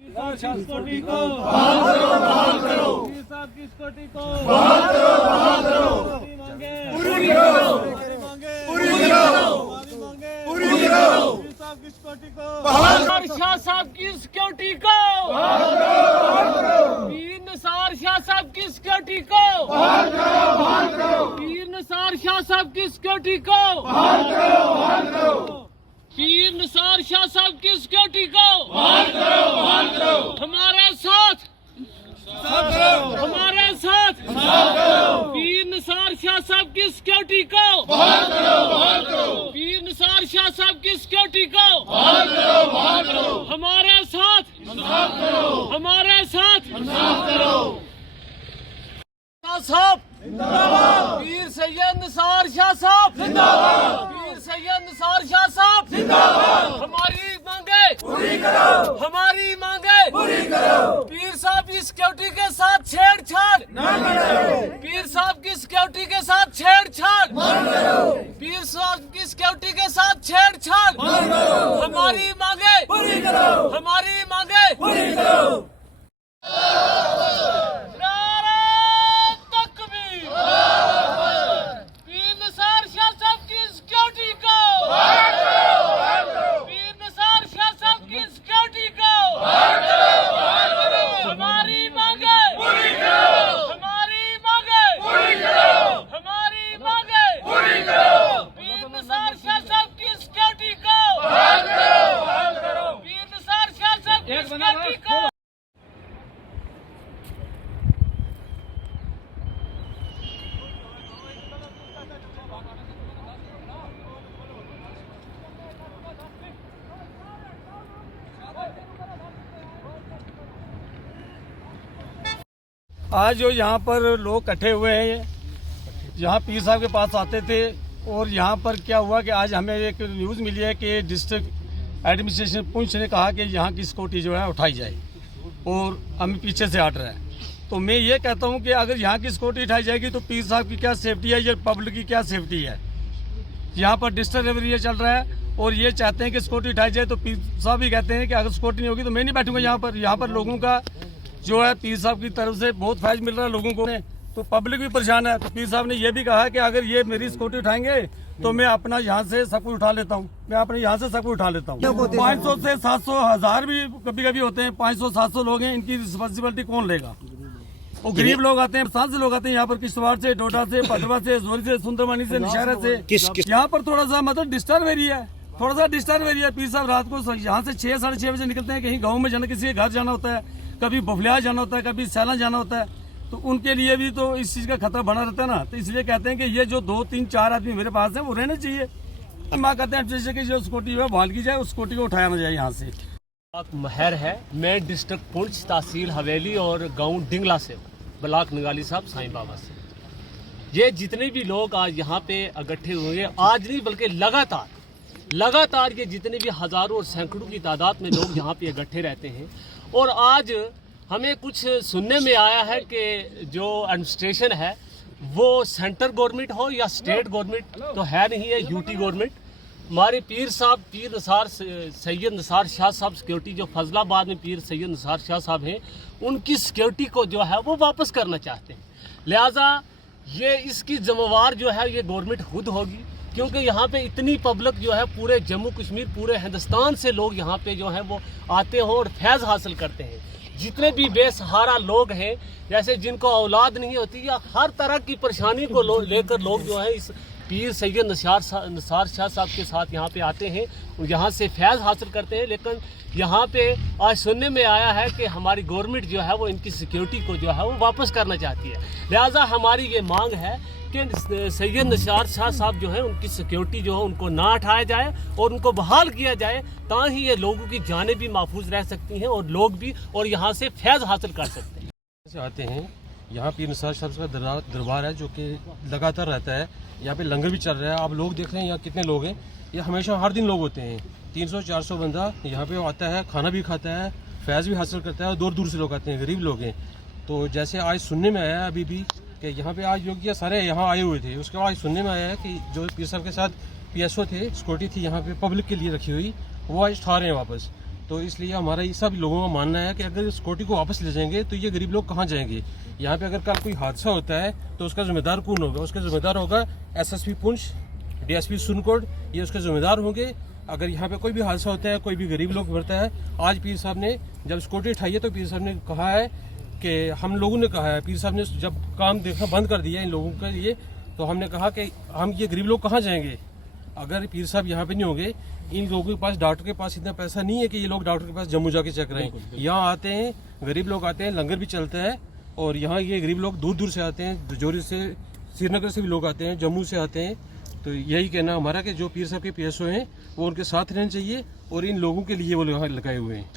किसकोटी को बहाल करो। साहब किसकोटी को बहाल करो। मांगे पूरी करो। पूरी करो। साहब किसकोटी को बहाल करो। शाह साहब की सिक्योरिटी को बहाल करो। पीर निसार शाह साहब की सिक्योरिटी को बहाल करो। पीर निसार शाह साहब की सिक्योरिटी को बहाल करो। पीर निसार शाह साहब की सिक्योरिटी को बहाल करो। हमारे साथ हमारे साथ पीर निसार शाह साहब की सिक्योरिटी को बहाल करो। पीर निसार शाह साहब की सिक्योरिटी को बहाल करो। हमारे साथ हमारे साथ साहब पीर सैयद निसार शाह साहब जिंदाबाद। पीर सैयद निसार शाह साहब जिंदाबाद। हमारी मांगे पूरी करो। हमारी मांगे पूरी करो। पीर साहब की सिक्योरिटी के साथ छेड़छाड़ न करो। पीर साहब की सिक्योरिटी के साथ छेड़छाड़ न करो। पीर साहब की सिक्योरिटी के साथ छेड़छाड़ न करो। हमारी मांगे पूरी करो। हमारी मांगे पूरी करो। आज जो यहाँ पर लोग इकट्ठे हुए हैं, यहाँ पीर साहब के पास आते थे और यहाँ पर क्या हुआ कि आज हमें एक न्यूज़ मिली है कि डिस्ट्रिक्ट एडमिनिस्ट्रेशन पुंछ ने कहा कि यहाँ की सिक्योरिटी जो है उठाई जाए और हमें पीछे से हट रहा है। तो मैं ये कहता हूँ कि अगर यहाँ की सिक्योरिटी उठाई जाएगी तो पीर साहब की क्या सेफ्टी है, ये पब्लिक की क्या सेफ्टी है। यहाँ पर डिस्टर्ब एरिया चल रहा है और ये चाहते हैं कि सिक्योरिटी उठाई जाए, तो पीर साहब भी कहते हैं कि अगर सिक्योरिटी नहीं होगी तो मैं नहीं बैठूंगा यहाँ पर। यहाँ पर लोगों का जो है पीर साहब की तरफ से बहुत फायदा मिल रहा है लोगों को, तो पब्लिक भी परेशान है। तो पीर साहब ने ये भी कहा कि अगर ये मेरी सिक्योरिटी उठाएंगे तो मैं अपना यहाँ से सब कुछ उठा लेता हूँ, मैं अपने यहाँ से सब कुछ उठा लेता हूँ। 500 से 700 1000 भी कभी कभी होते हैं, 500-700 लोग हैं, इनकी रिस्पॉन्सिबिलिटी कौन लेगा। वो गरीब लोग आते हैं, सांस से लोग आते हैं यहाँ पर, किश्तवाड़ से, डोडा से, पटवा से, जोरी से, सुंदरवानी से, नशहरा से। यहाँ पर थोड़ा सा मतलब डिस्टर्ब एरिया है, थोड़ा सा डिस्टर्ब एरिया। पीर साहब रात को यहाँ से 6-6:30 बजे निकलते हैं, कहीं गाँव में जाना, किसी के घर जाना होता है, कभी बफलिया जाना होता है, कभी सैला जाना होता है, तो उनके लिए भी तो इस चीज़ का खतरा बना रहता है ना। तो इसलिए कहते हैं कि ये जो 2-3-4 आदमी मेरे पास हैं वो रहने चाहिए। माँ कहते हैं कि जो सिक्योरिटी है बहाल की जाए, उस सिक्योरिटी को उठाया ना जाए यहाँ से। महर है, मैं डिस्ट्रिक्ट पुंछ, तहसील हवेली और गांव डिंगला से, ब्लॉक नगाली साहब साईं बाबा से। ये जितने भी लोग आज यहाँ पे इकट्ठे हुए, आज नहीं बल्कि लगातार ये जितने भी हज़ारों और सैकड़ों की तादाद में लोग यहाँ पे इकट्ठे रहते हैं। और आज हमें कुछ सुनने में आया है कि जो एडमिनिस्ट्रेशन है वो सेंट्रल गवर्नमेंट हो या स्टेट गवर्नमेंट तो है नहीं है, यूटी गवर्नमेंट। हमारे पीर साहब, पीर निसार सैयद निसार शाह साहब सिक्योरिटी, जो फजलाबाद में पीर सैयद निसार शाह साहब हैं, उनकी सिक्योरिटी को जो है वो वापस करना चाहते हैं। लिहाजा ये इसकी जिम्मेवार जो है ये गवर्नमेंट खुद होगी, क्योंकि यहाँ पे इतनी पब्लिक जो है पूरे जम्मू कश्मीर, पूरे हिंदुस्तान से लोग यहाँ पे जो है वो आते हैं और फैज़ हासिल करते हैं। जितने भी बेसहारा लोग हैं, जैसे जिनको औलाद नहीं होती या हर तरह की परेशानी को लेकर लोग जो है इस पीर सैयद निसार शाह साहब के साथ यहाँ पे आते हैं, यहाँ से फैज़ हासिल करते हैं। लेकिन यहाँ पे आज सुनने में आया है कि हमारी गवर्नमेंट जो है वो इनकी सिक्योरिटी को जो है वो वापस करना चाहती है। लिहाजा हमारी ये मांग है कि सैयद निसार शाह साहब जो है उनकी सिक्योरिटी जो है उनको ना हटाया जाए और उनको बहाल किया जाए, ताकि ये लोगों की जानें भी महफूज रह सकती हैं और लोग भी और यहाँ से फैज़ हासिल कर सकते हैं। आते हैं यहाँ पीर निसार साहब का दरबार है जो कि लगातार रहता है, यहाँ पे लंगर भी चल रहा है। आप लोग देख रहे हैं यहाँ कितने लोग हैं, ये हमेशा हर दिन लोग होते हैं। 300-400 बंदा यहाँ पे आता है, खाना भी खाता है, फैज़ भी हासिल करता है और दूर दूर से लोग आते हैं, गरीब लोग हैं। तो जैसे आज सुनने में आया अभी भी कि यहाँ पे आज योगी सारे यहाँ आए हुए थे, उसके बाद सुनने में आया है कि जो पीर साहब के साथ PSO थे, सिक्योरिटी थी यहाँ पे पब्लिक के लिए रखी हुई, वो आज उठा रहे हैं वापस। तो इसलिए हमारा ये सब लोगों का मानना है कि अगर इस सिक्योरिटी को वापस ले जाएंगे तो ये गरीब लोग कहाँ जाएंगे। यहाँ पे अगर कल कोई हादसा होता है तो उसका जिम्मेदार कौन होगा? उसका जिम्मेदार होगा एसएसपी पुंछ, डीएसपी सुनकोट, ये उसके जिम्मेदार होंगे। अगर यहाँ पे कोई भी हादसा होता है, कोई भी गरीब लोग मरता है, आज पीर साहब ने जब सिक्योरिटी उठाई है तो पीर साहब ने कहा है कि हम लोगों ने कहा है, पीर साहब ने जब काम देखना बंद कर दिया इन लोगों के लिए, तो हमने कहा कि हम ये गरीब लोग कहाँ जाएंगे अगर पीर साहब यहाँ पे नहीं होंगे। इन लोगों के पास, डॉक्टर के पास इतना पैसा नहीं है कि ये लोग डॉक्टर के पास जम्मू जाके चेक कराएं। यहाँ आते हैं, गरीब लोग आते हैं, लंगर भी चलता है और यहाँ ये गरीब लोग दूर दूर से आते हैं, रजौरी से, श्रीनगर से भी लोग आते हैं, जम्मू से आते हैं। तो यही कहना हमारा कि जो पीर साहब के PSO हैं वो उनके साथ रहने चाहिए और इन लोगों के लिए वो लगाए हुए हैं।